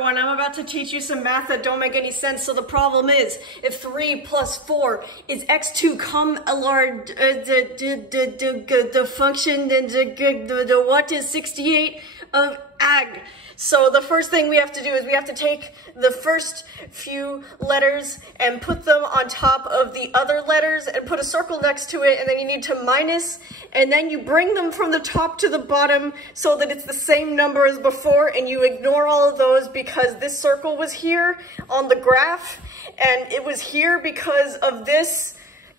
everyone, I'm about to teach you some math that don't make any sense. So the problem is, if 3 plus 4 is x2, the function, then the what is 68 of ag. So the first thing we have to do is we have to take the first few letters and put them on top of the other letters and put a circle next to it, and then you need to minus, and then you bring them from the top to the bottom so that it's the same number as before, and you ignore all of those because this circle was here on the graph, and it was here because of this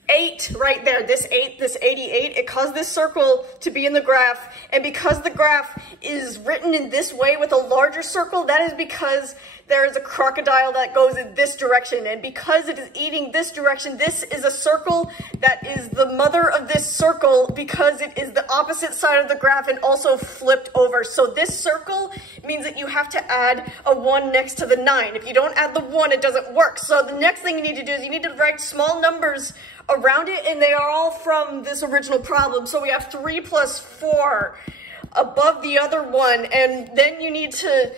8 right there, this 8, this 88, it caused this circle to be in the graph, and because the graph is written in this way with a larger circle, that is because there is a crocodile that goes in this direction, and because it is eating this direction, this is a circle that is the mother of this circle because it is the opposite side of the graph and also flipped over. So this circle means that you have to add a 1 next to the 9. If you don't add the 1, it doesn't work. So the next thing you need to do is you need to write small numbers around it, and they are all from this original problem. So we have 3 plus 4 above the other one, and then you need to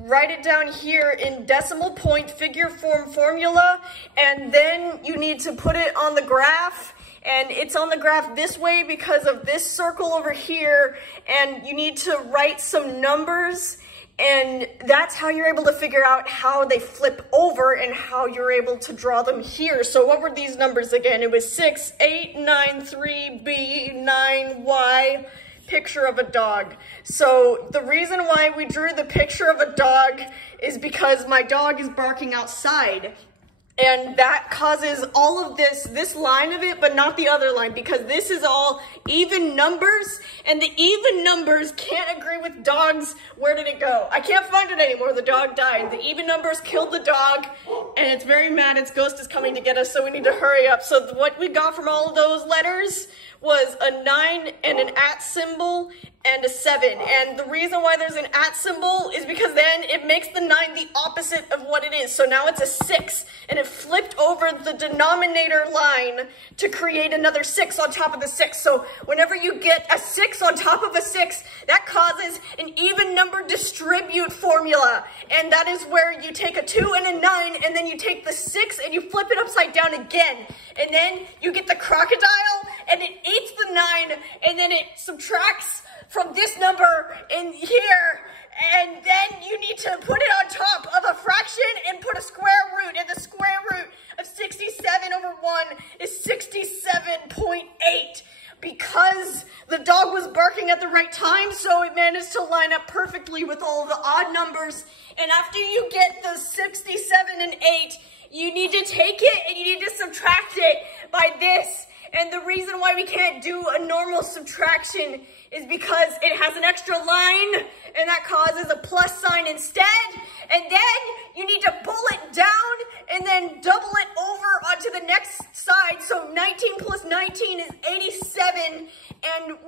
write it down here in decimal point figure form formula, and then you need to put it on the graph, and it's on the graph this way because of this circle over here, and you need to write some numbers, and that's how you're able to figure out how they flip over and how you're able to draw them here. So what were these numbers again? It was 6, 8, 9, 3, B, 9, Y, picture of a dog. So the reason why we drew the picture of a dog is because my dog is barking outside. And that causes all of this line of it, but not the other line, because this is all even numbers, and the even numbers can't agree with dogs. Where did it go? I can't find it anymore. The dog died. The even numbers killed the dog, and it's very mad. Its ghost is coming to get us, so we need to hurry up. So what we got from all of those letters was a 9 and an @ symbol and a 7. And the reason why there's an @ symbol is because then it makes the 9 the opposite of what it is. So now it's a 6, and it flipped over the denominator line to create another 6 on top of the 6. So whenever you get a 6 on top of a 6, that causes an even number distribute formula. And that is where you take a 2 and a 9, and then you take the 6 and you flip it upside down again. And then you get the crocodile, and it eats the 9, and then it subtracts from this number in here, and then you need to put it on top of a fraction and put a square root, and the square root of 67 over 1 is 67.8. Because the dog was barking at the right time, so it managed to line up perfectly with all the odd numbers. And after you get the 67 and 8, you need to take it and you need to subtract it by this. And the reason why we can't do a normal subtraction is because it has an extra line, and that causes a plus sign instead. And then you need to pull it down and then double it over onto the next side. So 19 plus 19 is 87, and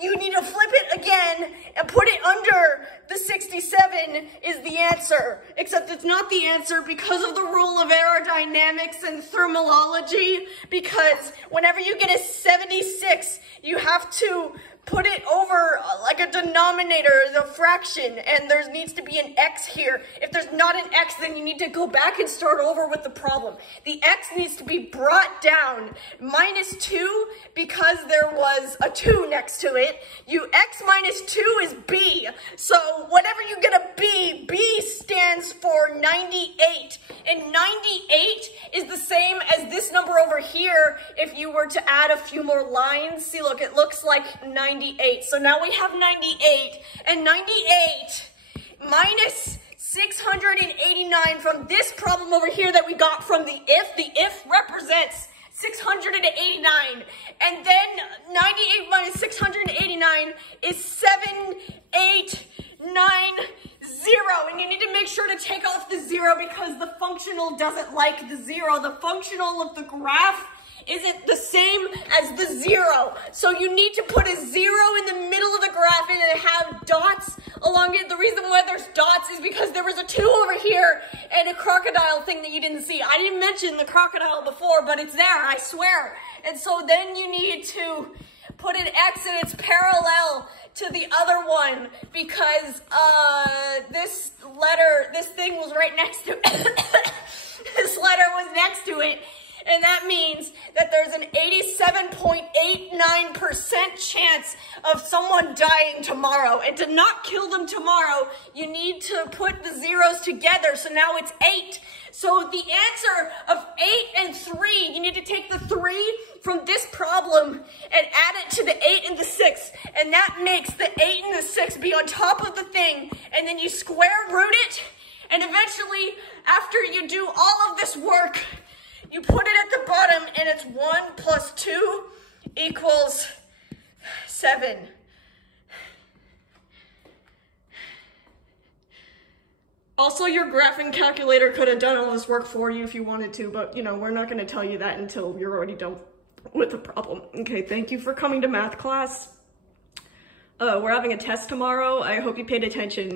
you need to flip it again and put it under the 67 is the answer. Except it's not the answer because of the rule of aerodynamics and thermology, because whenever you get a 76, you have to put it over like a denominator, the fraction, and there needs to be an x here. If there's not an x, then you need to go back and start over with the problem. The x needs to be brought down. Minus 2, because there was a 2 next to it. X minus 2 is b. So whenever you get a b, b stands for 98. And 98 is the same as this number over here if you were to add a few more lines. See, look, it looks like 98. So now we have 98, and 98 minus 689 from this problem over here that we got from the if represents 689, and then 98 minus 689 is 7890, and you need to make sure to take off the 0 because the functional doesn't like the 0. The functional of the graph isn't the same as the 0. So you need to put a 0 in the middle of the graph and then have dots along it. The reason why there's dots is because there was a 2 over here and a crocodile thing that you didn't see. I didn't mention the crocodile before, but it's there, I swear. And so then you need to put an X and it's parallel to the other one because this thing was right next to it. This letter was next to it. And that means that there's an 87.89% chance of someone dying tomorrow. And to not kill them tomorrow, you need to put the zeros together. So now it's 8. So the answer of 8 and 3, you need to take the 3 from this problem and add it to the 8 and the 6. And that makes the 8 and the 6 be on top of the thing. And then you square root it. And eventually, after you do all of this work, you put it at the bottom and it's 1 plus 2 equals 7. Also, your graphing calculator could have done all this work for you if you wanted to, but, you know, we're not going to tell you that until you're already done with the problem. Okay, thank you for coming to math class. We're having a test tomorrow. I hope you paid attention.